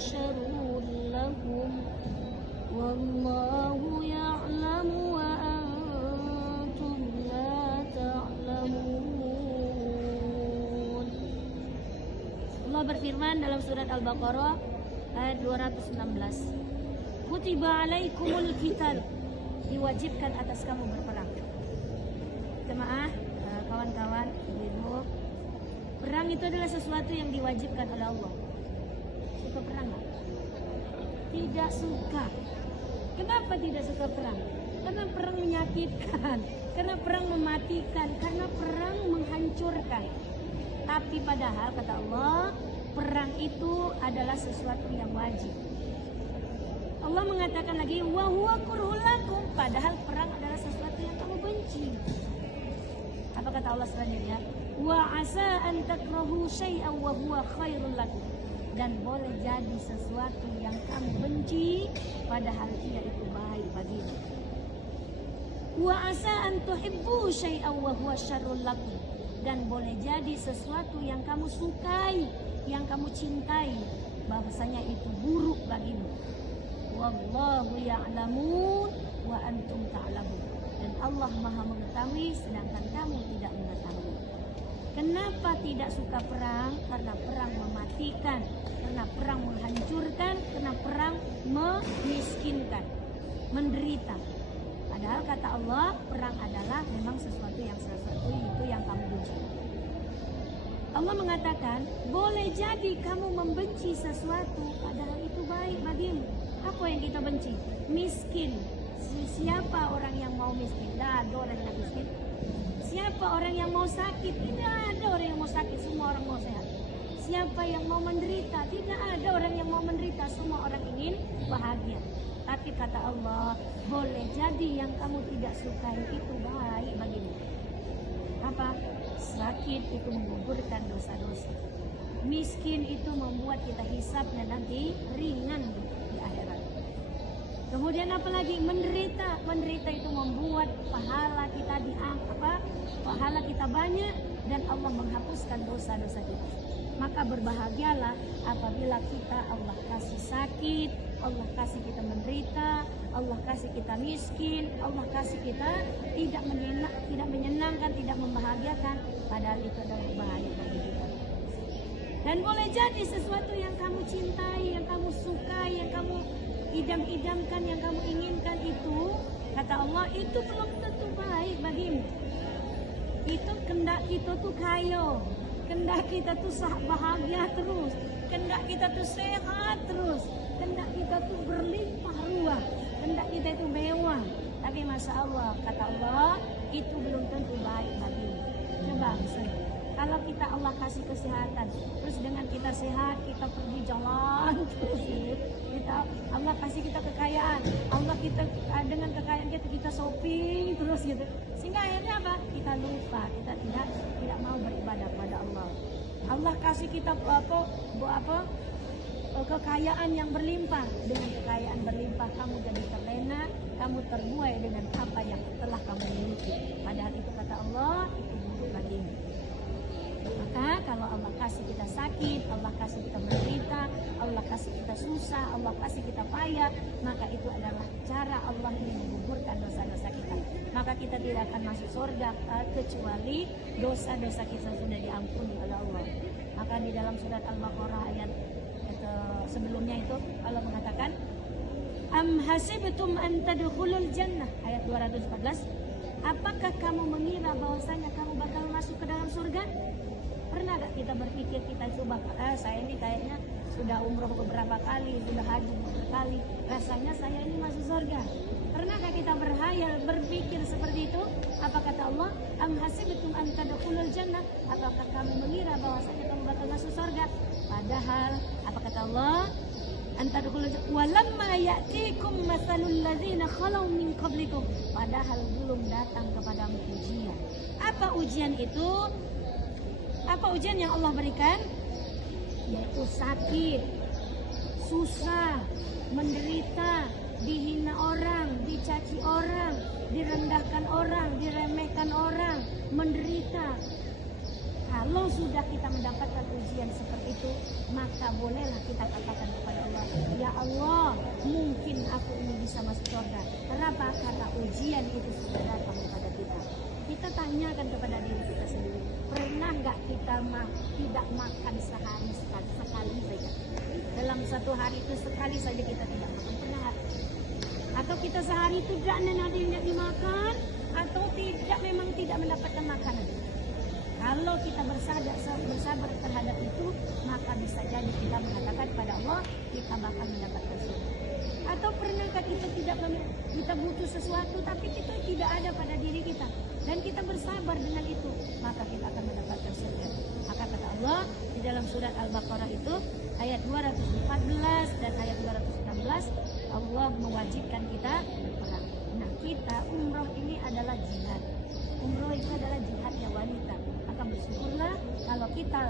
شر لكم والله يعلم وأنتم لا تعلمون. Allah berfirman dalam surat Al-Baqarah ayat 216. Kutiba alaikumul qital, diwajibkan atas kamu berperang. Jemaah, kawan-kawan, ibu, perang itu adalah sesuatu yang diwajibkan oleh Allah. Suka perang nggak? Tidak suka. Kenapa tidak suka perang? Karena perang menyakitkan, karena perang mematikan, karena perang menghancurkan. Tapi padahal kata Allah, perang itu adalah sesuatu yang wajib. Allah mengatakan lagi, wa huwa kurhul lakum, padahal perang adalah sesuatu yang kamu benci. Apa kata Allah selanjutnya? Wa asa an takrahu syai'an wa huwa khairul lakum. Dan boleh jadi sesuatu yang kamu benci padahal ia itu baik bagimu. Wa asa an tuhibbu syai'an wa huwa syarrul lakum. Dan boleh jadi sesuatu yang kamu sukai, yang kamu cintai, bahwasanya itu buruk bagimu. Wallahu ya'lamun wa antum ta'lamun. Dan Allah Maha mengetahui sedangkan kamu tidak mengetahui. Kenapa tidak suka perang? Karena perang mematikan, karena perang menghancurkan, karena perang memiskinkan, menderita. Padahal kata Allah, perang adalah memang sesuatu yang kamu benci. Allah mengatakan, boleh jadi kamu membenci sesuatu padahal itu baik bagimu. Apa yang kita benci? Miskin. Siapa orang yang mau miskin? Tidak ada orang yang miskin. Siapa orang yang mau sakit? Tidak ada orang yang mau sakit. Semua orang mau sehat. Siapa yang mau menderita? Tidak ada orang yang mau menderita. Semua orang ingin bahagia. Tapi kata Allah, boleh jadi yang kamu tidak sukai itu baik bagimu. Apa? Sakit itu menggugurkan dosa-dosa. Miskin itu membuat kita hisabnya nanti ringan di akhirat. Kemudian apalagi menderita. Menderita itu membuat pahala kita pahala kita banyak dan Allah menghapuskan dosa-dosa kita. Maka berbahagialah apabila kita Allah kasih sakit, Allah kasih kita menderita, Allah kasih kita miskin, Allah kasih kita tidak menyenangkan, tidak membahagiakan, padahal itu adalah bahaya bagi kita. Dan boleh jadi sesuatu yang kamu cintai, yang kamu sukai, yang kamu idam-idamkan, yang kamu inginkan itu, kata Allah, itu belum tentu baik bagimu. Itu kendak kita tuh kaya, kendak kita tuh bahagia terus, kendak kita tuh sehat terus, kendak kita tuh berlimpah ruah, kendak kita itu mewah. Tapi masya Allah, kata Allah, itu belum tentu baik bagimu. Coba misalnya, kalau kita Allah kasih kesehatan, terus dengan kita sehat, kita pergi jalan terus, kita Allah kasih kita kekayaan, Allah kita dengan kekayaan kita shopping terus gitu, sehingga akhirnya apa? Kita lupa, kita tidak mau beribadah pada Allah. Allah kasih kita kekayaan yang berlimpah, dengan kekayaan berlimpah kamu jadi terlena, kamu terbuai dengan apa yang telah kamu miliki. Padahal itu kata Allah itu buruk bagimu. Maka kalau Allah kasih kita sakit, Allah kasih kita menderita, Allah kasih kita susah, Allah kasih kita payah, maka itu adalah cara Allah ingin menggugurkan dosa-dosa kita. Maka kita tidak akan masuk surga kecuali dosa-dosa kita sudah diampuni oleh Allah. Maka di dalam surat Al-Baqarah ayat sebelumnya itu Allah mengatakan, Am hasibtum an tadkhulul jannah, ayat 214. Apakah kamu mengira bahwasanya kamu bakal masuk ke dalam surga? Pernah gak kita berpikir kita coba, saya ini kayaknya sudah umroh beberapa kali, sudah haji beberapa kali, rasanya saya ini masuk surga. Pernahkah kita berhayal, berpikir seperti itu? Apa kata Allah? Am hasibtum an tadkhulul jannah? Apakah kamu mengira bahwasanya kamu bakal masuk surga? Padahal apa kata Allah? Walamma ya'tikum matsalul ladzina khalau min qablikum. Padahal belum datang kepadamu ujian. Apa ujian itu? Apa ujian yang Allah berikan? Yaitu sakit, susah, menderita, dihina orang, dicaci orang, direndahkan orang, diremehkan orang, menderita. Kalau sudah kita mendapatkan ujian seperti itu, maka bolehlah kita katakan kepada Allah, ya Allah, mungkin aku ini bisa masuk surga. Kenapa? Karena ujian itu sudah datang kepada kita. Kita tanyakan kepada diri kita sendiri, pernah nggak kita tidak makan sehari sekali saja? Dalam satu hari itu sekali saja kita tidak makan, pernah nggak? Atau kita sehari itu tidak ada dimakan, atau memang tidak mendapatkan makanan. Kalau kita bersabar terhadap itu, maka bisa jadi kita mengatakan pada Allah, kita bakal mendapatkan surga. Atau pernahkah kita butuh sesuatu tapi kita tidak ada pada diri kita, dan kita bersabar dengan itu, maka kita akan mendapatkan surga. Maka kata Allah di dalam surat Al-Baqarah itu ayat 214 dan ayat 216, Allah mewajibkan kita berperang. Nah, kita umroh ini adalah jihad. Umroh itu adalah jihadnya wanita. Maka bersyukurlah kalau kita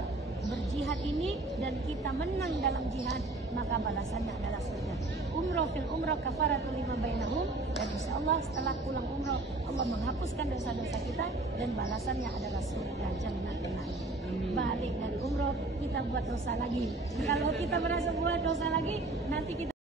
berjihad ini dan kita menang dalam jihad, maka balasannya adalah surga. Umroh fil umroh kafaratul lima bainahum, dan insyaallah setelah pulang umroh Allah menghapuskan dosa-dosa kita dan balasannya adalah surga jannatul na'im. Balik dari umroh kita buat dosa lagi. Kalau kita merasa buat dosa lagi, nanti kita